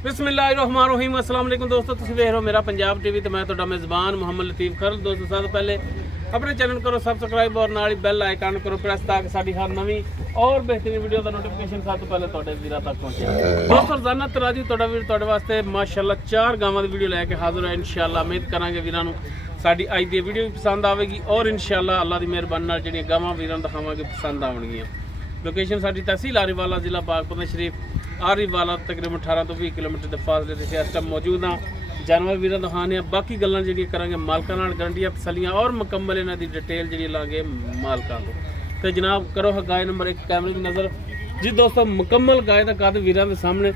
बिस्मिल्लाहिर्रहमानिर्रहीम। अस्सलाम वालेकुम दोस्तों, तुसीं वेख रहे हो मेरा पंजाब टीवी तो मैं तुहाडा मेज़बान मुहम्मद लतीफ़ खरल। दोस्तों सब तो पहले अपने चैनल करो सब्सक्राइब और नाल बैल आइकन करो प्रेस ताकि साडी हर नवी और बेहतरीन वीडियो का नोटिफिकेशन सब तो पहले तुहाडे वीरां तक पहुंचे। दोस्तों रोजाना तराजी तुहाडा वीर तुहाडे वास्ते माशाअल्लाह 4 गावां दी वीडियो लैके हाजिर है। इंशाअल्लाह उम्मीद करांगे वीरां नूं साडी अज दी वीडियो भी पसंद आवेगी और इंशाअल्लाह अल्लाह दी मेहरबानी नाल जिहड़ियां गावां वीरां दिखावांगे पसंद आवणगियां। लोकेशन साडी तहसील आरीवाला जिला पाकपतन शरीफ आरीवाला तकरीबन 18 तो 20 किलोमीटर के फासले से इस टाइम मौजूद हाँ। जानवर वीर दिखाने बाकी गल्लां जी करांगे मालकां नाल, गारंटियां तसलियां और मुकम्मल इन्हां दी डिटेल जी लांगे मालकां तो जनाब करो गाय नंबर 1 कैमरे की नज़र। जी दोस्तों मुकम्मल गाय का कद वीरां दे सामने,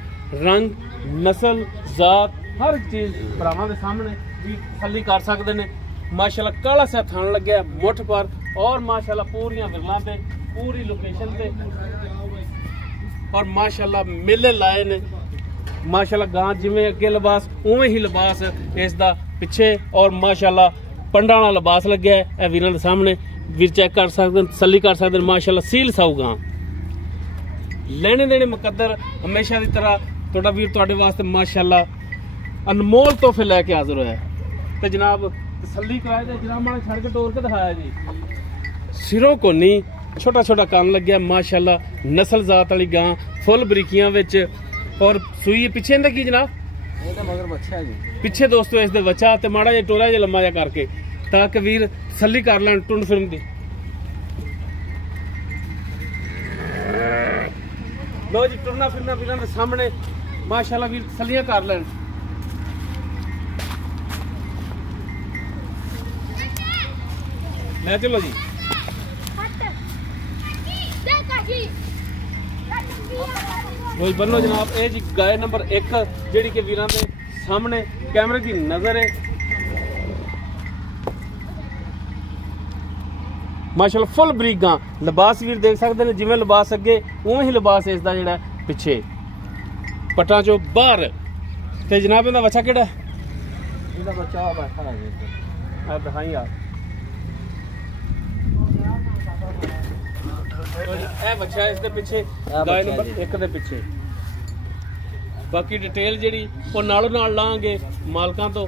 रंग नस्ल जात हर चीज़ भरावां दे सामने भी तसली कर सकते हैं। माशाअल्लाह काला सा थान लग्या मुठ पर और माशाअल्लाह पूरियां विरलां ते पूरी लोकेशन पे और माशाअल्लाह मेले लाए ने। माशाअल्लाह गां जिवें अगे लिबास उवें ही लिबास इसदा पिछे और माशाअल्लाह पंडा वाला लिबास लग्या है वीरां दे सामने। वीर चेक कर सकते हैं, तसली कर सकते हैं। माशाअल्लाह सील साऊ गां लेने देने मुकद्दर हमेशा की तरह तुहाडा वीर तुहाडे वास्ते माशाअल्लाह अनमोल तोहफे लैके हाजिर होया तो जनाब तसली कराए दे जनाब माने छड़ के टोर के दिखाया जी। सिरों को नहीं छोटा छोटा काम लग्या माशाअल्लाह नस्ल जात वाली गां फुल बरीकियां विच और सूई पिछे इंदा की जनाब मगर बच्चा है जी। पिछे दोस्तों इस दे बच्चा ते माड़ा जिहा टोरा जिहा लम्मा जिहा करके ताकि वीर तसली कर लैन टुंड फिरन दी। लो जी टुरना फिरना वीरां दे सामने माशाअल्लाह वीर तसलियां कर लैन। ले चलो जी बनो जनाब। ये जी गाय नंबर 1 जी कि वीरां दे सामने कैमरे की नज़र है। माशाअल्लाह फुल बरीक गां लिबास वीर देख सकते हैं जिवें लिबास अगे उवें ही लिबास इसका जिहड़ा पिछे पट्टां चों बाहर। ते जनाब इहदा बच्चा किहड़ा इहदा बच्चा बैठा है दिखाई यार बच्चा इसके पिछे गाय नंबर 1 के पिछे। बाकी डिटेल जी वो नालों नाल लांगे मालकां तो।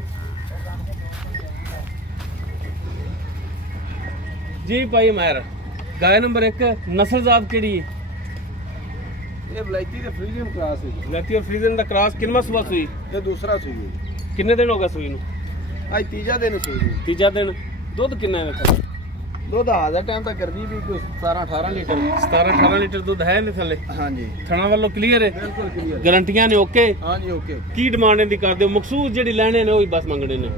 जी भाई मैर गाय नंबर 1 नस्ल जात केड़ी है? ये वलायती ते फ्रीजियन क्रॉस है। वलायती और फ्रीजियन दा क्रॉस किनवा सुबह सुई? ये दूसरा सुई है। किन्ने दिन हो गए सुई नूं? आज तीजा दिन सुई। तीजा दिन। दुध किन्ना है? दुध आधा टाइम तक करदी भी कोई 17-18 लीटर। 17-18 लीटर दुध है ने थले? हां जी। थणा वालों क्लियर है? बिल्कुल क्लियर। गारंटियां ने ओके? हां जी ओके। की डिमांड दी कर दियो मकसूद जेडी लेने ने ओही बस मंगने ने,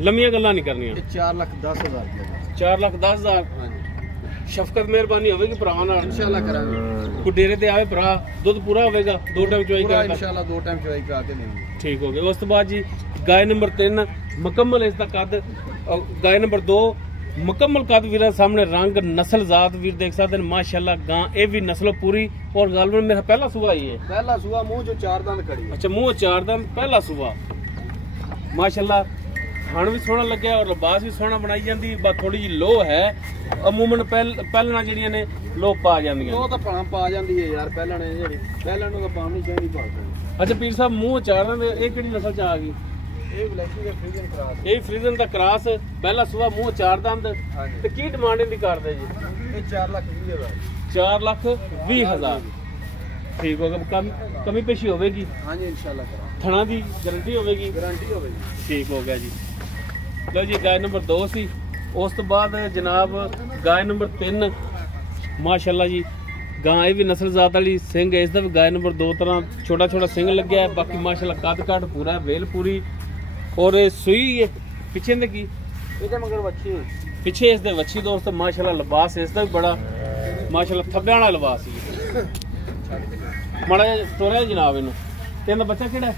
लम्मियां गल्लां नहीं करनियां। 4,10,000 रुपए। 4,10,000। हां जी। शफकत मेहरबानी होगी भरावां नाल इंशाअल्लाह करांगे। कोई डेरे ते आवे भरा दुध पूरा होवेगा 2 टाइम चुवाई करेगा इंशाअल्लाह 2 टाइम चुवाई करा के देंगे। ठीक हो गया। उस तो बाद जी गाय नंबर 3 मुकम्मल इसका कद। गाय नंबर 2 मुकम्मल कद वीर सामने, रंग नस्ल जात वीर देख सकते हैं माशाअल्लाह गां ये भी नस्ल पूरी और गालवन मेरा पहला सुबह ही है। पहला सुबह मुंह जो 4 दंद खड़ी। अच्छा मुंह 4 दंद पहला सुबह माशाअल्लाह। खान भी सोहना लग्या और लिबास भी सोहना बनाई जाती। बस थोड़ी जी लो है अमूमन पहलना जिहड़ियां ने लो पा जांदियां। लो तो भां पा जांदी है यार पहलने जेहड़ी पहलण नूं तो पानी चाहिदी पा। अच्छा पीर साहब मुंह 4 दंद ये किहड़ी नस्ल च आ गई? ये वलायती दा फ्रीजियन क्रॉस। ये फ्रीजियन दा क्रॉस पहला सुबह मुंह 4 दंद ते की डिमांड इहदी करदे जी? ये 4,20,000। 4,20,000। ठीक हो गया। कमी पेशी होगी? हाँ जी इंशाल्लाह करा। थणा दी गारंटी होगी? गारंटी होगी। ठीक हो गया जी। लो जी गाय नंबर 2 सी। उस तो बाद जनाब गाय नंबर 3 माशाअल्लाह जी गां ये भी नस्ल जात वाली सिंह है। इसका भी गाय नंबर 2 तरह छोटा छोटा सिंह लग्या है। बाकी माशाअल्लाह कद काट पूरा वेल पूरी और सुई है पिछे की ये मगर बच्ची पिछे इसके वच्छी दोस्त माशाअल्लाह लिबास इसका भी बड़ा माशाअल्लाह थब्बे वाला लिबास ही माड़ा टोरिया जनाब इनू। तेरा बच्चा केड़ा है?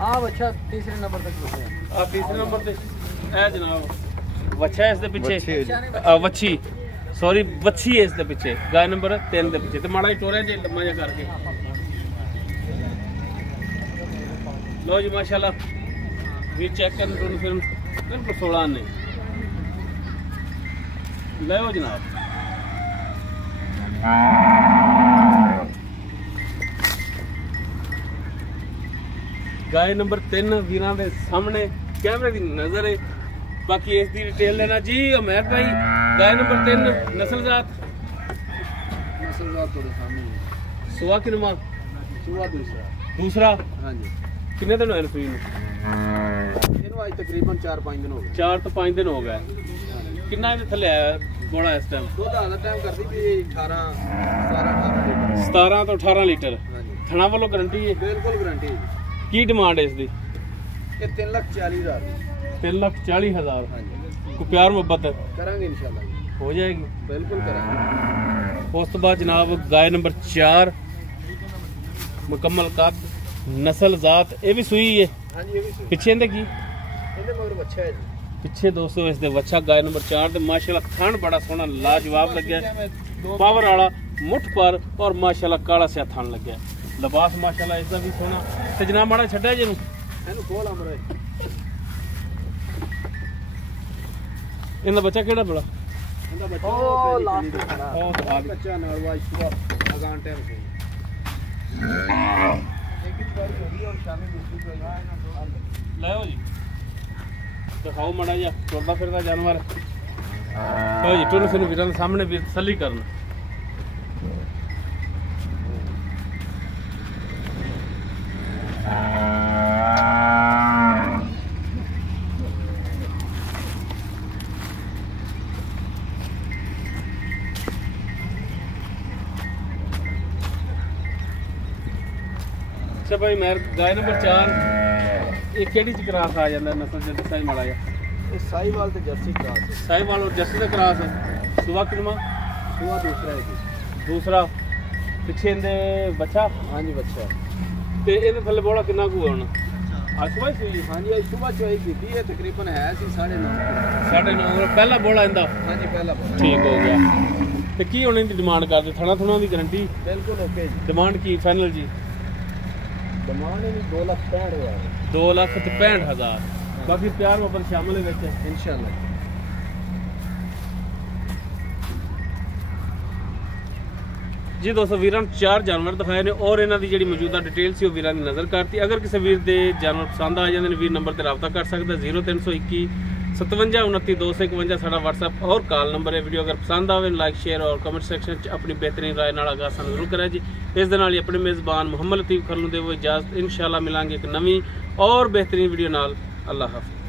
आ बच्चा तीसरे नंबर तक बच्चा। आ तीसरे नंबर पे ए जनाब बच्चा है इसके पिछे वच्छी सॉरी वच्छी है इसके पिछे गाय नंबर 3 के पिछे तो माड़ा टोरिया जे लम्मा जा करके। लो जी माशाअल्लाह वीर चेक कर फिर बिल्कुल 16 ने ले जनाब। गाय नंबर 3 वीरां दे सामने कैमरे दी नजर है। बाकी इस दी डिटेल लेना जी उमैर भाई। गाय नंबर 3 नस्ल जात थोड़े सामने सुआ किनमा सुआ दूसरा हाँ जी। कितने दिन होए सुई नूं? ਇਹਨੂੰ ਅੱਜ ਤਕਰੀਬਨ 4-5 ਦਿਨ ਹੋ ਗਏ। 4 ਤੋਂ 5 दिन हो गए। कितना ਇਹਦੇ ਥੱਲੇ ਆਇਆ ਬੋੜਾ ਇਸ ਟਾਈਮ? ਦੁੱਧ ਦਾ ਟਾਈਮ ਕਰਦੀ ਵੀ 18 ਲੀਟਰ 17 ਤੋਂ 18 ਲੀਟਰ। ਹਾਂਜੀ ਥਣਾ ਵੱਲੋਂ ਗਾਰੰਟੀ ਹੈ? ਬਿਲਕੁਲ ਗਾਰੰਟੀ ਹੈ। ਕੀ ਡਿਮਾਂਡ ਹੈ ਇਸ ਦੀ? ਇਹ 3,40,000 3,40,000। ਹਾਂਜੀ ਕੋਈ ਪਿਆਰ ਮੁਹੱਬਤ ਕਰਾਂਗੇ ਇਨਸ਼ਾਅੱਲਾ ਜੀ। ਹੋ ਜਾਏਗੀ? ਬਿਲकुल ਕਰਾਂਗੇ। ਉਸ ਤੋਂ ਬਾਅਦ ਜਨਾਬ गाय नंबर 4 मुकम्मल कद नस्ल जात ਇਹ ਵੀ ਸੂਈ ਹੈ। ਹਾਂਜੀ ਇਹ ਵੀ ਸਹੀ। ਪਿੱਛੇ ਇਹਦੇ ਕੀ? ਇਹਦੇ ਮਗਰ ਬੱਚਾ ਹੈ ਜੀ। ਪਿੱਛੇ ਦੋਸਤੋ ਇਸ ਦੇ ਵੱਛਾ गाय नंबर 4 ਤੇ ਮਾਸ਼ਾਅੱਲਾ ਥਣ ਬੜਾ ਸੋਹਣਾ ਲਾਜਵਾਬ ਲੱਗਿਆ। ਪਾਵਰ ਵਾਲਾ ਮੁੱਠ ਪਰ ਔਰ ਮਾਸ਼ਾਅੱਲਾ ਕਾਲਾ ਸਿਆ ਥਣ ਲੱਗਿਆ। ਲਿਬਾਸ ਮਾਸ਼ਾਅੱਲਾ ਇਸ ਦਾ ਵੀ ਸੋਹਣਾ। ਤੇ ਜਨਾਬ ਮਾੜਾ ਛੱਡਿਆ ਜੀ ਇਹਨੂੰ ਖੋਲ ਅਮਰੇ। ਇਹਦਾ ਬੱਚਾ ਕਿਹੜਾ ਬੜਾ? ਇਹਦਾ ਬੱਚਾ ਉਹ ਉਹ ਦਿਖਾ ਦੇ। ਬੱਚਾ ਨਾਲ ਵਾਈ ਸੁਆ ਅਗਾਂ ਟਾਈਮ ਸੀ। ਇੱਕ ਹੀ ਵਾਰੀ ਹੋ ਗਈ ਔਰ ਸ਼ਾਮੀ ਦੂਸਰੀ ਵਾਰੀ ਲਓ ਜੀ ਦਿਖਾਓ ਮਾੜਾ ਜਿਹਾ ਤੁਰਦਾ ਫਿਰਦਾ ਜਾਨਵਰ। ਲਓ ਜੀ ਟੁੰਨ ਫਿਰਨ ਵੀਰਾਂ ਦੇ ਸਾਹਮਣੇ ਵੀ ਤਸੱਲੀ ਕਰਨ। ਅੱਛਾ ਭਾਈ ਮੈਂ गाय नंबर 4 ਇਹ ਕਿਹੜੀ ਚ ਕਰਾਸ ਆ ਜਾਂਦਾ ਨਸਲ ਜਦ ਸਹੀ ਮਾੜਾ ਜਿਹਾ? ਇਹ ਸਾਈਵਾਲ ਤੇ ਜਰਸੀ ਕਰਾਸ ਹੈ। ਸਾਈਵਾਲ ਔਰ ਜਰਸੀ ਦਾ ਕਰਾਸ ਹੈ। ਸੁਬਾ ਕਿਨਮਾ ਸੁਆ ਦੂਸਰਾ ਹੈ ਜੀ। ਦੂਸਰਾ ਪਿੱਛੇ ਇਹਦੇ ਬੱਚਾ। ਹਾਂਜੀ ਬੱਚਾ। ਤੇ ਇਹਦੇ ਥੱਲੇ ਬੋਲਾ ਕਿੰਨਾ ਕੁ ਹੈ ਹੁਣ? ਅੱਜ ਸੁਬਾਹ ਸੀ? ਹਾਂਜੀ ਅੱਜ ਸਵੇਰ ਚੋਈ ਕੀਤੀ ਹੈ। ਤਕਰੀਬਨ ਹੈ ਸੀ 9:30। 9:30 ਪਹਿਲਾ ਬੋਲਾ ਇਹਦਾ? ਹਾਂਜੀ ਪਹਿਲਾ ਬੋਲ। ਠੀਕ ਹੋ ਗਿਆ। ਤੇ ਕੀ ਹੁਣ ਇਹਦੀ ਡਿਮਾਂਡ ਕਰਦੇ? ਥਣਾ ਥੁਣਾ ਦੀ ਗਾਰੰਟੀ? ਬਿਲकुल ਓਕੇ ਜੀ। ਡਿਮਾਂਡ ਕੀ ਫਾਈਨਲ ਜੀ? ਡਿਮਾਂਡ ਇਹਦੀ 2,65,000 2,65,000। ਬਾਕੀ ਪਿਆਰ ਮੁਹੱਬਤ ਸ਼ਾਮਲ ਹੈ ਵਿੱਚ ਇਨਸ਼ਾਅੱਲਾ। ਜੀ ਦੋਸਤੋ ਵੀਰਾਂ ਨੂੰ 4 ਜਾਨਵਰ ਦਿਖਾਏ ਨੇ ਔਰ ਇਹਨਾਂ ਦੀ ਜਿਹੜੀ ਮੌਜੂਦਾ ਡਿਟੇਲ ਸੀ ਉਹ ਵੀਰਾਂ ਦੀ ਨਜ਼ਰ ਕਰਤੀ। ਅਗਰ ਕਿਸੇ ਵੀਰ ਦੇ ਜਾਨਵਰ ਪਸੰਦ ਆ ਜਾਂਦੇ ਨੇ ਵੀਰ ਨੰਬਰ ਤੇ ਰਾਬਤਾ ਕਰ ਸਕਦਾ 0321 57 29 251 ਸਾਡਾ WhatsApp और कॉल नंबर है। वीडियो अगर पसंद आवे लाइक शेयर और कमेंट सेक्शन अपनी बेहतरीन राय नाल आगाह सानू जरूर करें जी। इस दे नाल ही अपने मेज़बान मुहम्मद लतीफ़ खरलू दे वो इजाज़त इंशाअल्लाह मिलांगे एक नवी और बेहतरीन वीडियो नाल। अल्लाह हाफ़िज़।